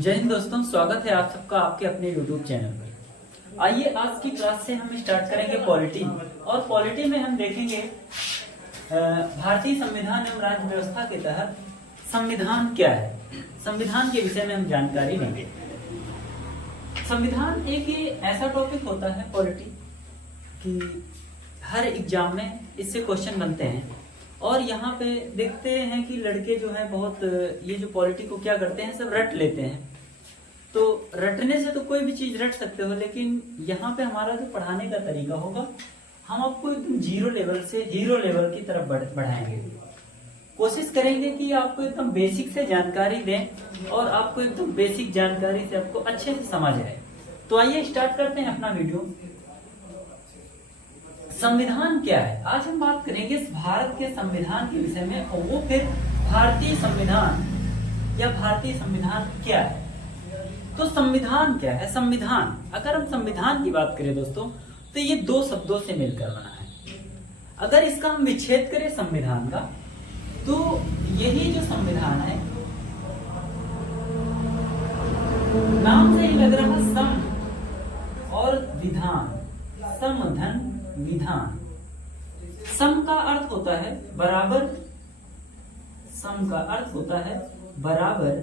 जय हिंद दोस्तों, स्वागत है आप सबका आपके अपने YouTube चैनल पर। आइए आज की क्लास से हम स्टार्ट करेंगे पॉलिटी। और पॉलिटी में हम देखेंगे भारतीय संविधान एवं राज्य व्यवस्था के तहत संविधान क्या है। संविधान के विषय में हम जानकारी लेंगे। संविधान एक ही ऐसा टॉपिक होता है पॉलिटी कि हर एग्जाम में इससे क्वेश्चन बनते हैं। और यहाँ पे देखते हैं कि लड़के जो है बहुत ये जो पॉलिटी को क्या करते हैं, सब रट लेते हैं। तो रटने से तो कोई भी चीज रट सकते हो, लेकिन यहाँ पे हमारा जो पढ़ाने का तरीका होगा, हम आपको एकदम जीरो लेवल से हीरो लेवल की तरफ बढ़ाएंगे। कोशिश करेंगे कि आपको एकदम बेसिक से जानकारी दें और आपको एकदम बेसिक जानकारी से आपको अच्छे से समझ आए। तो आइए स्टार्ट करते हैं अपना वीडियो। संविधान क्या है, आज हम बात करेंगे भारत के संविधान के विषय में, और वो फिर भारतीय संविधान या भारतीय संविधान क्या है। तो संविधान क्या है? संविधान, अगर हम संविधान की बात करें दोस्तों, तो ये दो शब्दों से मिलकर बना है। अगर इसका हम विच्छेद करें संविधान का, तो यही जो संविधान है, नाम से ही लग रहा है सम और विधान, सम धन विधान। सम का अर्थ होता है बराबर, सम का अर्थ होता है बराबर,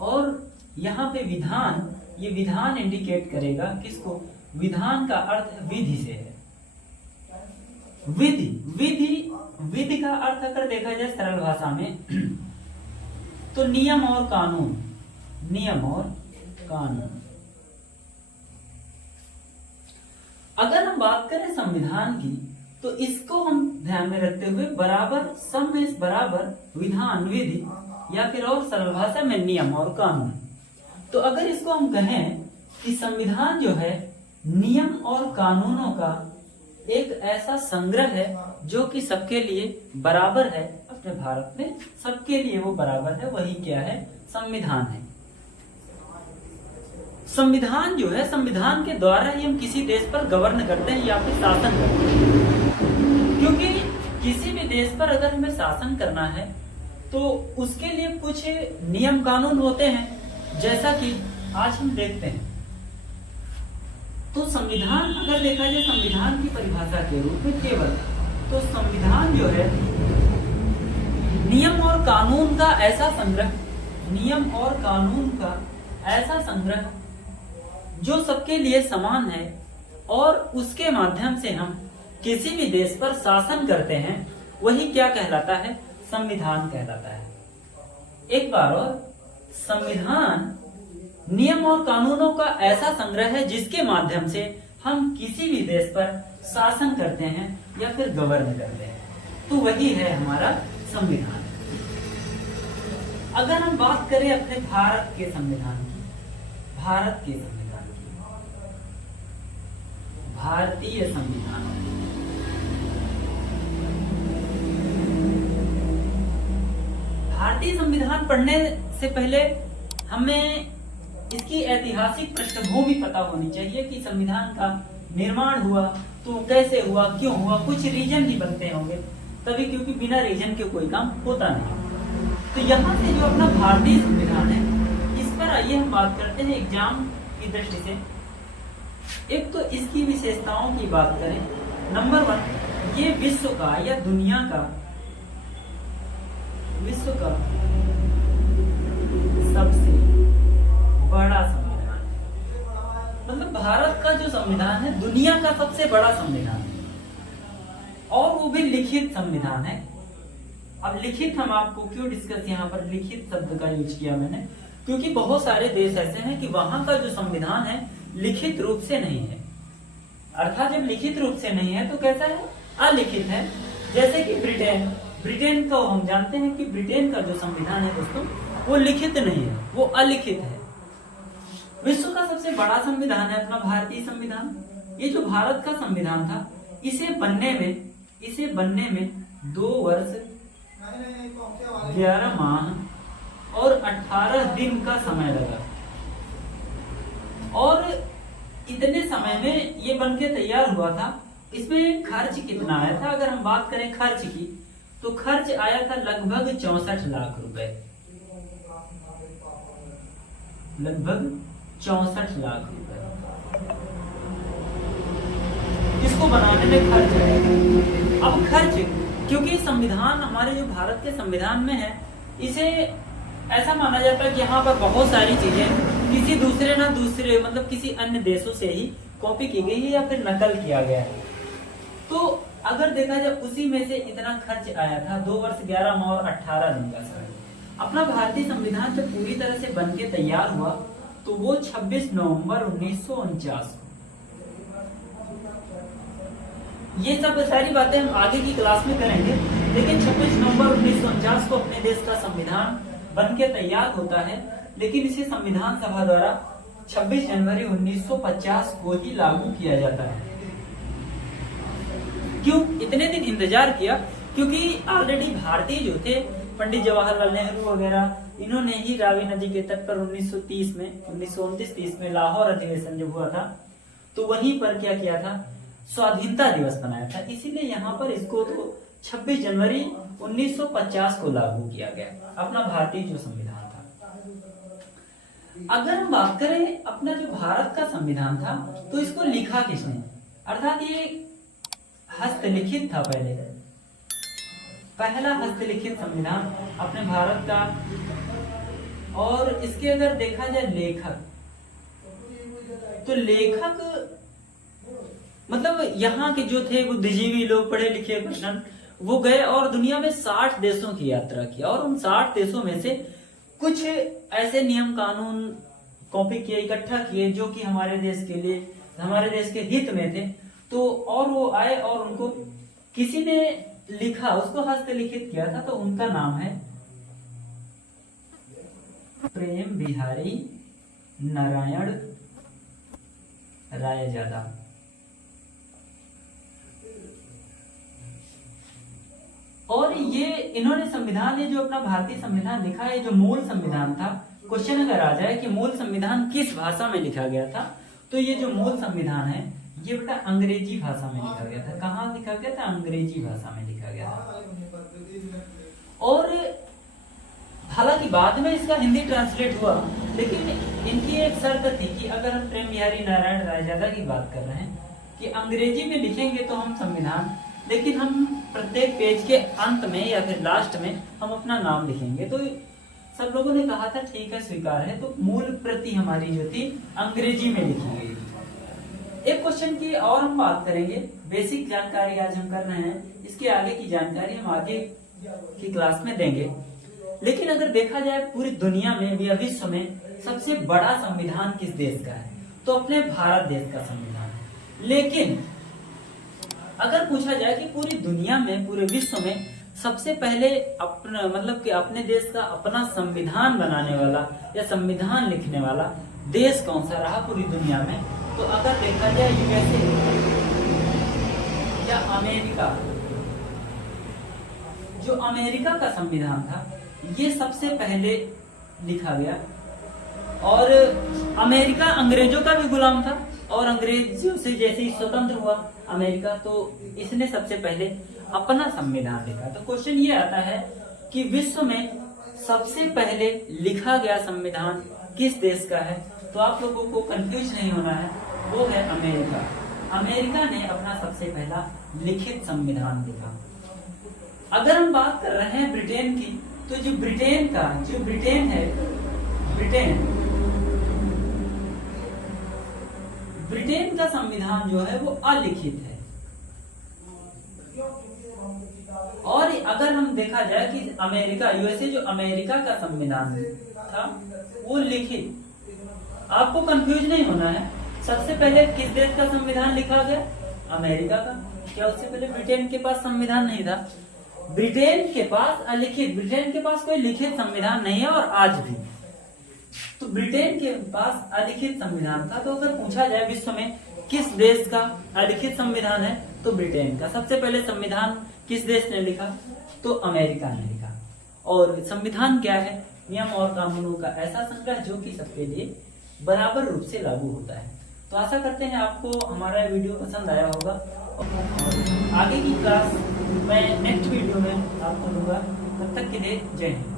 और यहाँ पे विधान, ये विधान इंडिकेट करेगा किसको? विधान का अर्थ विधि से है। विधि विधि विधि का अर्थ अगर देखा जाए सरल भाषा में, तो नियम और कानून, नियम और कानून। अगर हम बात करें संविधान की, तो इसको हम ध्यान में रखते हुए बराबर, सम इस बराबर विधान विधि, या फिर और सरल भाषा में नियम और कानून। तो अगर इसको हम कहें कि संविधान जो है नियम और कानूनों का एक ऐसा संग्रह है जो कि सबके लिए बराबर है, अपने भारत में सबके लिए वो बराबर है, वही क्या है? संविधान है। संविधान जो है, संविधान के द्वारा ही हम किसी देश पर गवर्न करते हैं या फिर शासन करते हैं। क्योंकि किसी भी देश पर अगर हमें शासन करना है तो उसके लिए कुछ नियम कानून होते हैं, जैसा कि आज हम देखते हैं। तो संविधान अगर देखा जाए संविधान की परिभाषा के रूप में केवल, तो संविधान जो है नियम और कानून का ऐसा संग्रह, नियम और कानून का ऐसा संग्रह जो सबके लिए समान है, और उसके माध्यम से हम किसी भी देश पर शासन करते हैं, वही क्या कहलाता है? संविधान कहलाता है। एक बार और, संविधान नियम और कानूनों का ऐसा संग्रह है जिसके माध्यम से हम किसी भी देश पर शासन करते हैं या फिर गवर्न करते हैं, तो वही है हमारा संविधान। अगर हम बात करें अपने भारत के संविधान की, भारत के संविधान की, भारतीय संविधान, भारतीय संविधान पढ़ने से पहले हमें इसकी ऐतिहासिक पृष्ठभूमि पता होनी चाहिए कि संविधान का निर्माण हुआ तो कैसे हुआ, क्यों हुआ, कुछ रीजन ही बनते होंगे तभी, क्योंकि बिना रीजन के कोई काम होता नहीं। तो यहाँ से जो अपना भारतीय संविधान है, इस पर आइए हम बात करते हैं एग्जाम की दृष्टि से। एक तो इसकी विशेषताओं की बात करें, नंबर 1, ये विश्व का या दुनिया का, विश्व का सबसे बड़ा संविधान है। मतलब भारत का जो संविधान है दुनिया का सबसे बड़ा संविधान है, और वो भी लिखित संविधान है। अब लिखित हम आपको क्यों डिस्कस यहाँ पर लिखित शब्द का यूज किया मैंने, क्योंकि बहुत सारे देश ऐसे हैं कि वहां का जो संविधान है लिखित रूप से नहीं है। अर्थात जब लिखित रूप से नहीं है तो कैसा है? अलिखित है। जैसे कि ब्रिटेन, ब्रिटेन को हम जानते हैं कि ब्रिटेन का जो संविधान है दोस्तों, वो लिखित नहीं है, वो अलिखित है। विश्व का सबसे बड़ा संविधान है अपना भारतीय संविधान। ये जो भारत का संविधान था, इसे बनने में 2 वर्ष 11 माह और 18 दिन का समय लगा। और इतने समय में ये बनके तैयार हुआ था। इसमें खर्च कितना आया था? अगर हम बात करें खर्च की, तो खर्च आया था लगभग 64 लाख रुपए। लगभग 64 लाख रुपए इसको बनाने में खर्च आएगा। अब खर्च, क्योंकि संविधान हमारे जो भारत के संविधान में है, इसे ऐसा माना जाता है कि यहाँ पर बहुत सारी चीजें किसी दूसरे मतलब किसी अन्य देशों से ही कॉपी की गई है या फिर नकल किया गया है। तो अगर देखा जाए उसी में से इतना खर्च आया था 2 वर्ष 11 माह और 18 दिन का समय। अपना भारतीय संविधान जब पूरी तरह से बनके तैयार हुआ तो वो 26 नवंबर 1949 को। ये सब सारी बातें हम आगे की क्लास में करेंगे, लेकिन 26 नवंबर 1949 को अपने देश का संविधान बनके तैयार होता है, लेकिन इसे संविधान सभा द्वारा 26 जनवरी 1950 को ही लागू किया जाता है। क्यों इतने दिन इंतजार किया? क्योंकि ऑलरेडी भारतीय जो थे पंडित जवाहरलाल नेहरू वगैरह, इन्होंने ही रावी नदी के तट पर 1929-30 में लाहौर अधिवेशन जब हुआ था तो वहीं पर क्या किया था, स्वाधीनता दिवस मनाया था। इसीलिए यहाँ पर इसको तो 26 जनवरी 1950 को लागू किया गया, अपना भारतीय जो संविधान था। अगर हम बात करें अपना जो भारत का संविधान था तो इसको लिखा किसने, अर्थात ये हस्तलिखित था। पहला हस्तलिखित संविधान अपने भारत का। और इसके अगर देखा जाए लेखक, तो लेखक मतलब यहाँ के जो थे बुद्धिजीवी लोग, पढ़े लिखे पर्सन, वो गए और दुनिया में 60 देशों की यात्रा की और उन 60 देशों में से कुछ ऐसे नियम कानून कॉपी किए, इकट्ठा किए जो कि हमारे देश के लिए, हमारे देश के हित में थे। तो और वो आए और उनको किसी ने लिखा, उसको हस्तलिखित किया था, तो उनका नाम है प्रेम बिहारी नारायण रायजादा। और ये इन्होंने संविधान, ये जो अपना भारतीय संविधान लिखा है, जो मूल संविधान था, क्वेश्चन अगर आ जाए कि मूल संविधान किस भाषा में लिखा गया था, तो ये जो मूल संविधान है ये बेटा अंग्रेजी भाषा में लिखा गया था। कहाँ लिखा गया था? अंग्रेजी भाषा में लिखा गया था। और हालांकि बाद में इसका हिंदी ट्रांसलेट हुआ, लेकिन इनकी एक शर्त थी कि अगर हम प्रेम बिहारी नारायण रायजादा की बात कर रहे हैं कि अंग्रेजी में लिखेंगे तो हम संविधान, लेकिन हम प्रत्येक पेज के अंत में या फिर लास्ट में हम अपना नाम लिखेंगे। तो सब लोगों ने कहा था ठीक है, स्वीकार है। तो मूल प्रति हमारी जो थी अंग्रेजी में लिखी गई। एक क्वेश्चन की और हम बात करेंगे, बेसिक जानकारी आज हम कर रहे हैं, इसके आगे की जानकारी हम आगे की क्लास में देंगे। लेकिन अगर देखा जाए पूरी दुनिया में या विश्व में सबसे बड़ा संविधान किस देश का है, तो अपने भारत देश का संविधान है। लेकिन अगर पूछा जाए कि पूरी दुनिया में, पूरे विश्व में सबसे पहले अपना मतलब कि अपने देश का अपना संविधान बनाने वाला या संविधान लिखने वाला देश कौन सा रहा पूरी दुनिया में, तो अगर देखा जाए यूएसए या अमेरिका। जो अमेरिका का संविधान था ये सबसे पहले लिखा गया। और अमेरिका अंग्रेजों का भी गुलाम था और अंग्रेजों से जैसे ही स्वतंत्र हुआ अमेरिका, तो इसने सबसे पहले अपना संविधान लिखा। तो क्वेश्चन ये आता है कि विश्व में सबसे पहले लिखा गया संविधान किस देश का है, तो आप लोगों को कंफ्यूज नहीं होना है, वो है अमेरिका। अमेरिका ने अपना सबसे पहला लिखित संविधान लिखा। अगर हम बात कर रहे हैं ब्रिटेन की, तो जो ब्रिटेन है, ब्रिटेन का संविधान जो है वो अलिखित है। और अगर हम देखा जाए कि अमेरिका, यूएसए जो अमेरिका का संविधान था वो लिखित। आपको कंफ्यूज नहीं होना है, सबसे पहले किस देश का संविधान लिखा गया? अमेरिका का। क्या उससे पहले ब्रिटेन के पास संविधान नहीं था? ब्रिटेन के पास अलिखित, ब्रिटेन के पास कोई लिखित संविधान नहीं है और आज भी। तो ब्रिटेन के पास अलिखित संविधान था। तो अगर पूछा जाए विश्व में किस देश का अलिखित संविधान है, तो ब्रिटेन का। सबसे पहले संविधान किस देश ने लिखा? तो अमेरिका ने लिखा। और संविधान क्या है? नियम और कानूनों का ऐसा संग्रह जो कि सबके लिए बराबर रूप से लागू होता है। तो आशा करते हैं आपको हमारा वीडियो पसंद आया होगा। और आगे की क्लास मैं नेक्स्ट वीडियो में आपको दूंगा। तब तक के लिए जय हिंद।